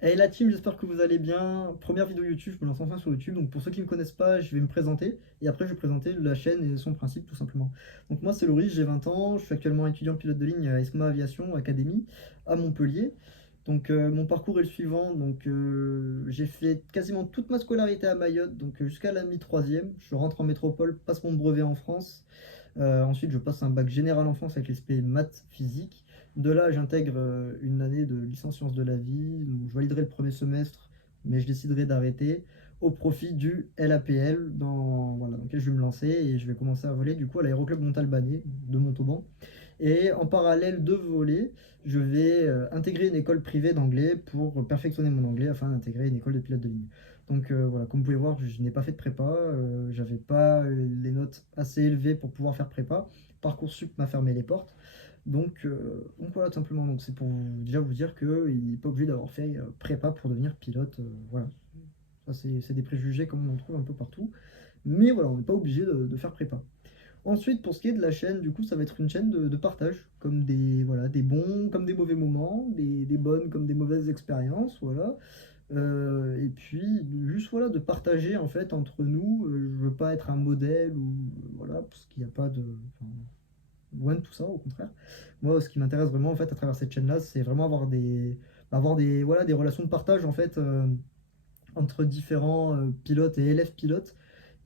Hey la team, j'espère que vous allez bien. Première vidéo YouTube, je me lance enfin sur YouTube. Donc pour ceux qui ne me connaissent pas, je vais me présenter et après je vais présenter la chaîne et son principe tout simplement. Donc moi c'est Loris, j'ai 20 ans, je suis actuellement étudiant pilote de ligne à ESMA Aviation Academy à Montpellier. Donc mon parcours est le suivant. Donc j'ai fait quasiment toute ma scolarité à Mayotte, donc jusqu'à la mi-troisième. Je rentre en métropole, passe mon brevet en France. Ensuite, je passe un bac général en France avec les spé maths physique. De là, j'intègre une année de licence sciences de la vie. Donc, je validerai le premier semestre, mais je déciderai d'arrêter au profit du LAPL voilà, dans lequel je vais me lancer et je vais commencer à voler du coup à l'aéroclub Montalbanais de Montauban. Et en parallèle de voler, je vais intégrer une école privée d'anglais pour perfectionner mon anglais afin d'intégrer une école de pilote de ligne. Donc voilà, comme vous pouvez voir, je n'ai pas fait de prépa, j'avais pas les notes assez élevées pour pouvoir faire prépa. Parcoursup m'a fermé les portes. Donc voilà, tout simplement. Donc c'est pour déjà vous dire qu'il n'est pas obligé d'avoir fait prépa pour devenir pilote. Voilà, ça c'est des préjugés comme on en trouve un peu partout. Mais voilà, on n'est pas obligé de faire prépa. Ensuite, pour ce qui est de la chaîne, du coup, ça va être une chaîne de partage, comme voilà, des bons comme des mauvais moments, des bonnes comme des mauvaises expériences, voilà. Et puis, juste voilà, de partager en fait entre nous. Je veux pas être un modèle ou voilà, parce qu'il n'y a pas de. Enfin, loin de tout ça, au contraire. Moi, ce qui m'intéresse vraiment en fait à travers cette chaîne-là, c'est vraiment voilà, des relations de partage en fait entre différents pilotes et élèves pilotes.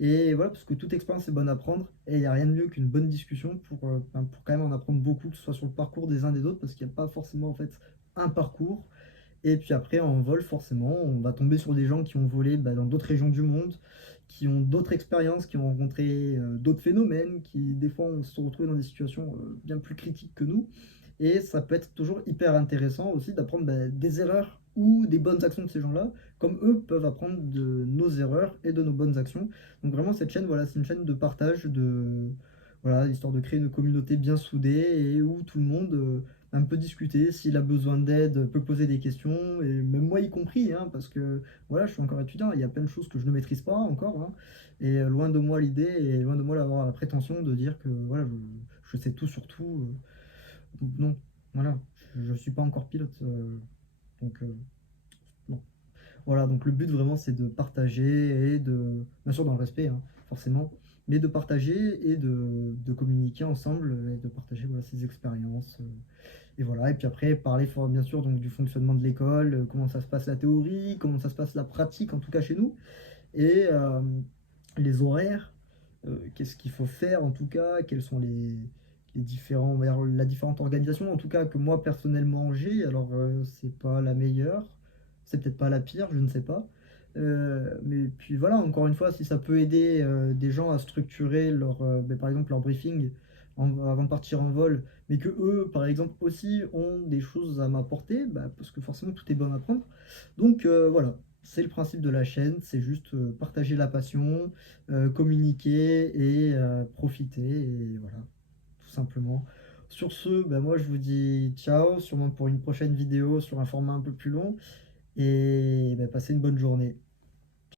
Et voilà, parce que toute expérience est bonne à prendre, et il n'y a rien de mieux qu'une bonne discussion pour quand même en apprendre beaucoup, que ce soit sur le parcours des uns des autres, parce qu'il n'y a pas forcément en fait un parcours. Et puis après, en vol, forcément, on va tomber sur des gens qui ont volé dans d'autres régions du monde, qui ont d'autres expériences, qui ont rencontré d'autres phénomènes, qui des fois on se retrouve dans des situations bien plus critiques que nous. Et ça peut être toujours hyper intéressant aussi d'apprendre des erreurs ou des bonnes actions de ces gens-là, comme eux peuvent apprendre de nos erreurs et de nos bonnes actions. Donc vraiment, cette chaîne, voilà, c'est une chaîne de partage, voilà, histoire de créer une communauté bien soudée et où tout le monde un peu discuter. S'il a besoin d'aide, peut poser des questions, et même moi y compris, hein, parce que voilà, je suis encore étudiant, il y a plein de choses que je ne maîtrise pas encore, hein, et loin de moi l'idée, et loin de moi d'avoir la prétention de dire que voilà, je sais tout sur tout. Donc non, voilà, je ne suis pas encore pilote, donc non. Voilà, donc le but vraiment c'est de partager et bien sûr dans le respect, hein, forcément, mais de partager et de communiquer ensemble et de partager voilà, ses expériences. Et voilà, et puis après parler bien sûr donc, du fonctionnement de l'école, comment ça se passe la théorie, comment ça se passe la pratique, en tout cas chez nous, et les horaires, qu'est-ce qu'il faut faire en tout cas, quels sont on va dire, la différente organisation en tout cas que moi personnellement j'ai. Alors c'est pas la meilleure, c'est peut-être pas la pire, je ne sais pas. Mais puis voilà, encore une fois, si ça peut aider des gens à structurer par exemple leur briefing avant de partir en vol, mais que eux, par exemple, aussi ont des choses à m'apporter, parce que forcément tout est bon à prendre. Donc voilà, c'est le principe de la chaîne, c'est juste partager la passion, communiquer et profiter, et voilà, tout simplement. Sur ce, moi je vous dis ciao, sûrement pour une prochaine vidéo sur un format un peu plus long, et passez une bonne journée.